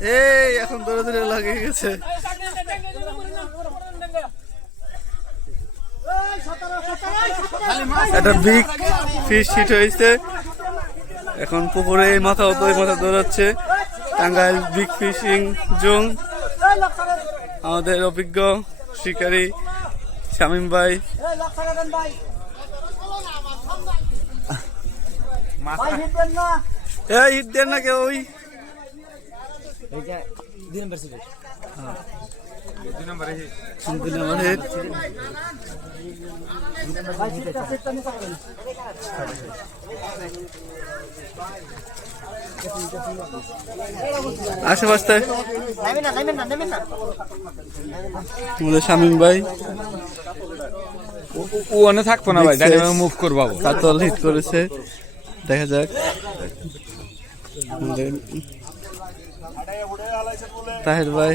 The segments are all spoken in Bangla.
এই এখন ধরে ধরে লাগে গেছে। একটা বিগ ফিশ হিট হয়েছে, এখন পুকুরে এই মাথা হতো এই মাথা দৌড়াচ্ছে। টাঙ্গাইল বিগ ফিশিং জোন, আমাদের অভিজ্ঞ শিকারী শামীম ভাই। এই হিট দেন না কেউ, ওই আশেপাশে আমাদের শামীম ভাই ওখানে থাকবো না ভাই, মুভ করবো। কাতল হিট করেছে, দেখা যাক। তাহের ভাই,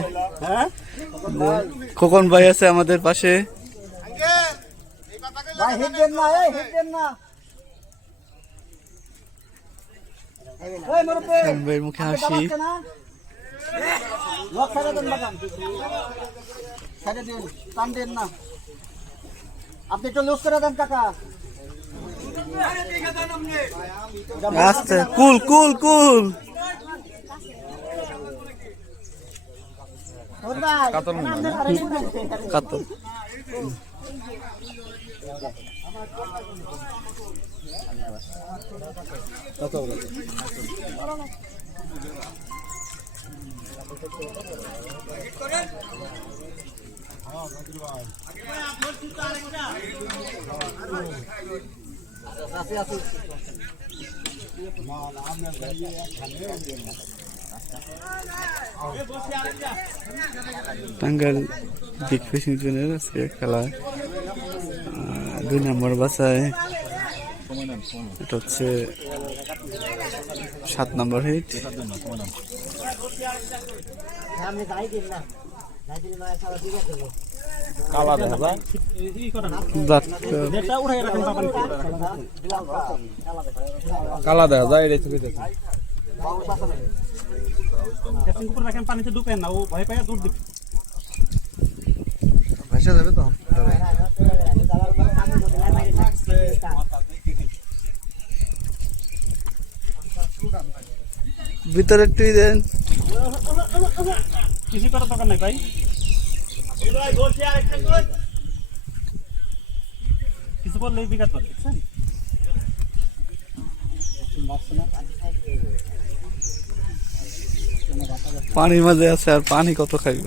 খোকন ভাই আছে আমাদের পাশে। ভাইয়ের মুখে হাসি। আপনি একটু লুজ করে দেন কাকা। আস্তে, কুল কুল কুল। কাতল কাতল টাঙ্গাইল বিগ ফিশিং জোনের আজকে খেলা 2 নম্বর বাছায়। এটা হচ্ছে 7 নম্বর হিট। কালা দেখা যায়, কালা দেখা যায়। পানিতে ঢুকেন না, ও ভয় পায় দূর দিকে ভাসা যাবে তো। ভিতরে একটু দেন, কিছু করার দরকার নেই ভাই। কিছু করলেই বিঘাত করে, দেখছেন? পানির মাঝে আছে, আর পানি কত খাইব,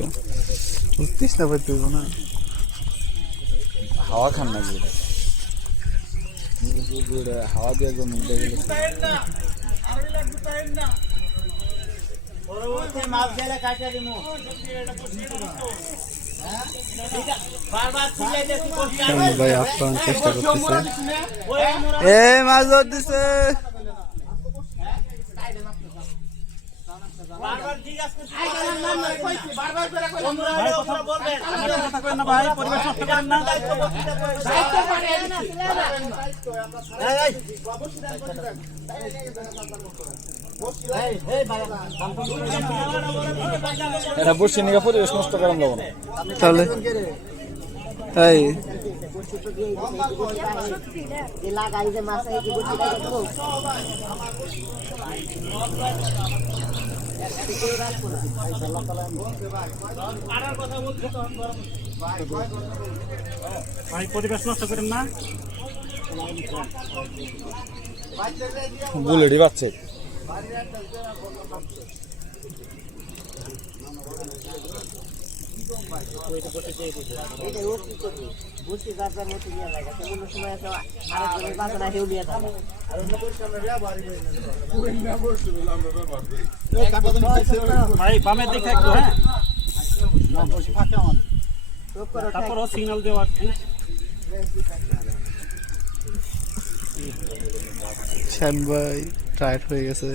তৃষ্ণা পাইতে না। হাওয়া খান না, হাওয়া দিয়ে মুখ দেখে ভাই আপ্রাণ চেষ্টা করতেছে, এ মাছ ধরতেছে। এরা বসে নিয়ে পরিবেশ নষ্ট করার লোক না। তাহলে এই ভাই পরিবেশ নষ্ট করেন না। বুলেটই পাচ্ছে। ভাই বামের দিকে একটু, হ্যাঁ, তারপর সিগন্যাল দেওয়া। শ্যাম ভাই টায়ার্ড হয়ে গেছে।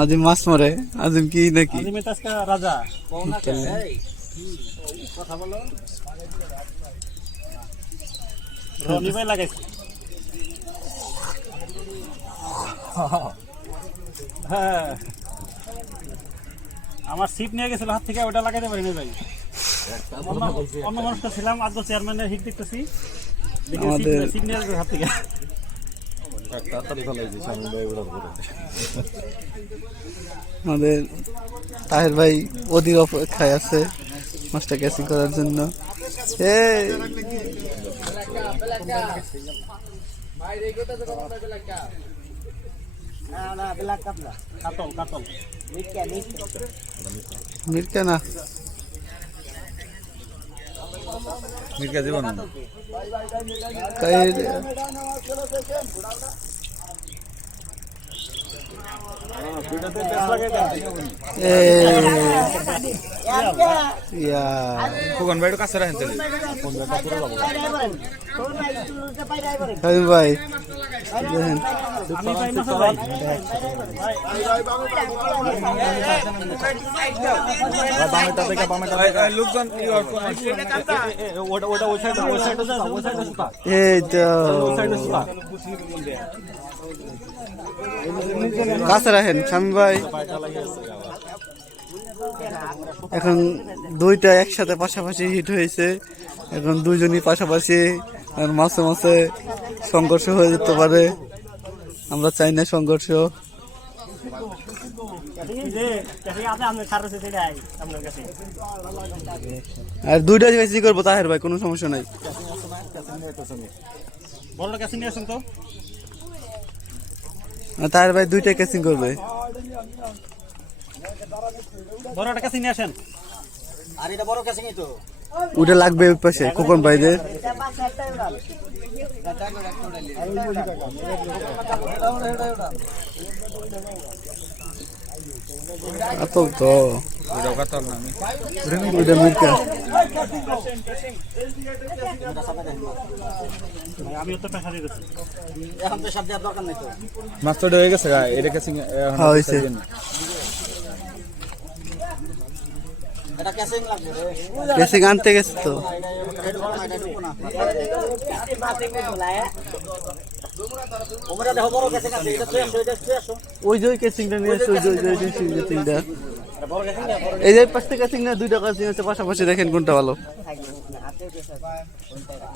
আজিম মাছ মারে, আজিম কি নাকি রাজা লাগাইছে। হ্যাঁ আমার সিট নিয়ে গেছিল হাত থেকে, ওটা লাগাইতে পারিনি ভাই। অন্য মানুষটা ছিলাম, আজ চেয়ারম্যানের হিট দেখতেছি, আমাদের- সিট নিয়ে গেছে হাত থেকে। আমাদের তাহের ভাই অধীর অপেক্ষায় আছে মাছটা ক্যাচিং করার জন্য। এই না ব্ল্যাক কাতলা কাতল কাতল মিটকা মিটকা মিটকে না, মির্কা জীবন তাই ইয়া খোকন ভাই একটু কাছে রাখেন তাহলে। শামিম ভাই দেখেন আমি পাই না ভাই। বামেটা থেকে বামেটা লোকজন ওটা ওটা ওই সাইডে ওই সাইডে ওই সাইডে সুতা এই তো ওই সাইডে সুতা। কাছে রাখেন শামিম ভাই। এখন দুইটা একসাথে পাশাপাশি হিট হয়েছে, এখন দুইজনই পাশাপাশি, আর মাঝে মাঝে সংঘর্ষ হয়ে যেতে পারে, আমরা চাই না সংঘর্ষ। আর দুইটা বেশি করবো তাহের ভাই, কোনো সমস্যা নাই। বড়টা কাছে নিয়ে আসুন তো। আর তাহের ভাই দুইটা ক্যাচিং করবে। বড়টা কাছে নিয়ে আসেন। আর এটা বড় কাছে তো ওটা লাগবে ওই পাশে খোকন ভাইদের। আতল তো ওইটাও কাতার না আমি ওইটা মির্কা। আমিও তো পেশা দিতেছি। এখন তো সব দেওয়ার দরকার নেই তো। মাছ তো হয়ে গেছে গা, এটা কাছে হ্যাঁ, হয়েছে। এটা ক্যাসিং লাগবে রে। ক্যাচিং আনতে গেছে তো। এটা বড় না, এটা ঢুকো না। ওমরা দেখো বড় ক্যাসিং আছে, এটা তুই আসো। ওই যে ক্যাচিংটা নিয়ে আসছে, ওই যে ক্যাচিংটা, এই যে পাঁচটা ক্যাচিং না, দুইটা ক্যাচিং আছে পাশাপাশি, দেখেন কোনটা ভালো।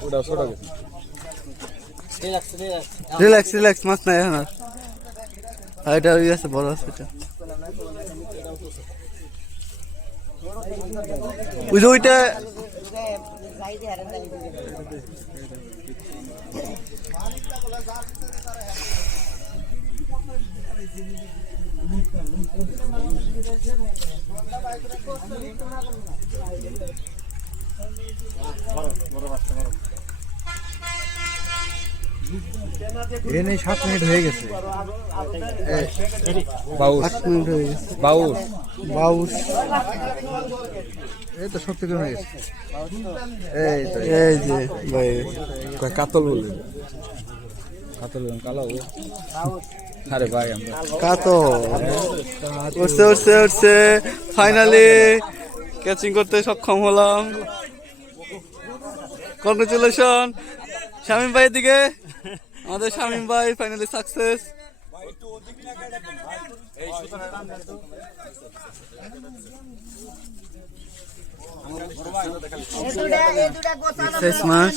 ওটাও ছোট গেছে। Relax relax. রিল্যাক্স রিল্যাক্স, মাছ নাই এখন আর। আর এটা ওই আছে, বড় আছে এটা। ওই যে ওইটা এনে 7 মিনিট হয়ে গেছে। বাউস 8 মিনিট হয়ে গেছে। বাউস বাউস এই তো সত্যি করে হয়ে গেছে। এই তো এই যে ভাই কয় কাতল বলে, কাতল কালো। আরে ভাই আমরা কাতো উঠছে উঠছে উঠছে, ফাইনালি ক্যাচিং করতে সক্ষম হলাম। কংগ্রেচুলেশন শামিম ভাইয়ের দিকে, আমাদের শামিম ভাই ফাইনালি সাকসেস। এই দুটা গোছানো মাছ